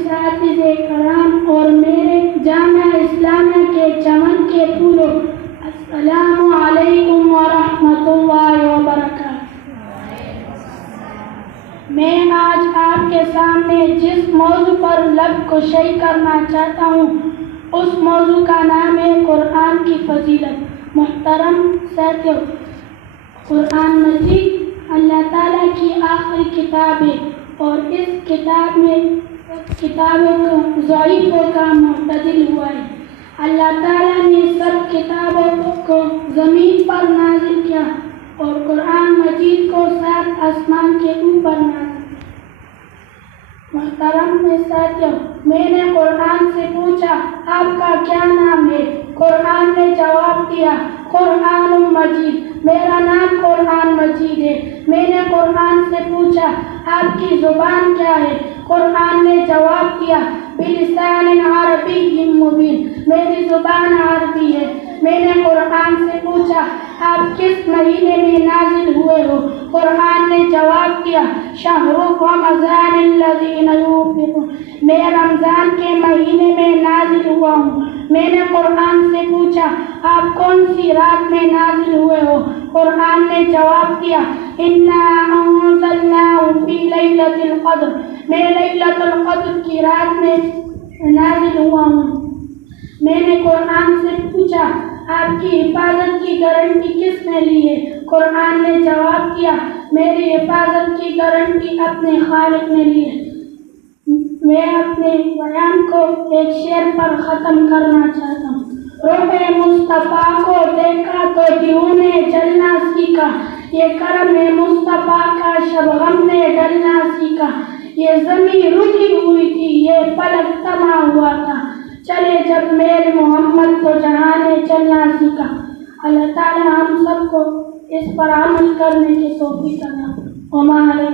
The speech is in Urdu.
اساتذہ کرام اور میرے جامعہ اسلامیہ کے چمن کے پھولوں، السلام علیکم ورحمۃ اللہ وبرکاتہ۔ میں آج آپ کے سامنے جس موضوع پر لب کشائی کرنا چاہتا ہوں اس موضوع کا نام ہے قرآن کی فضیلت۔ محترم ساتھیو، قرآن مجید اللہ تعالیٰ کی آخری کتاب ہے اور اس کتاب میں کتابوں کو ضعیفوں کا معتدل ہوا ہے۔ اللہ تعالیٰ نے سب کتابوں کو زمین پر نازل کیا اور قرآن مجید کو 7 آسمان کے اوپر نازل کیا۔ محترم ساتھیو، میں نے قرآن سے پوچھا آپ کا کیا نام ہے؟ قرآن نے جواب دیا قرآن مجید، میرا نام قرآن مجید ہے۔ میں نے قرآن سے پوچھا آپ کی زبان کیا ہے؟ قرآن نے جواب دیا بلسان عربی مبین، میری زبان عربی ہے۔ میں نے قرآن سے پوچھا آپ کس مہینے میں نازل ہوئے ہو؟ قرآن نے جواب دیا شہر رمضان الذی ينفقون، میں رمضان کے مہینے میں نازل ہوا ہوں۔ میں نے قرآن سے پوچھا آپ کون سی رات میں نازل ہوئے ہو؟ قرآن نے جواب دیا انا انزلناہ فی لیلۃ القدر، میں لیلۃ القدر کی رات میں نازل ہوا ہوں۔ میں نے قرآن سے پوچھا آپ کی حفاظت کی گارنٹی کس نے لی ہے؟ قرآن نے جواب دیا میری حفاظت کی گارنٹی اپنے خالق نے لی ہے۔ میں اپنے بیان کو ایک شعر پر ختم کرنا چاہتا ہوں۔ روح مصطفیٰ کو دیکھا تو دیوں نے جلنا سیکھا، یہ کرم مصطفیٰ کا شبغم نے ڈلنا سیکھا، یہ زمین رکی ہوئی تھی یہ فلک تما ہوا تھا، چلے جب میل محمد تو جہاں نے چلنا سیکھا۔ اللہ تعالی ہم سب کو اس پر عمل کرنے کی توفیق عطا فرمائے۔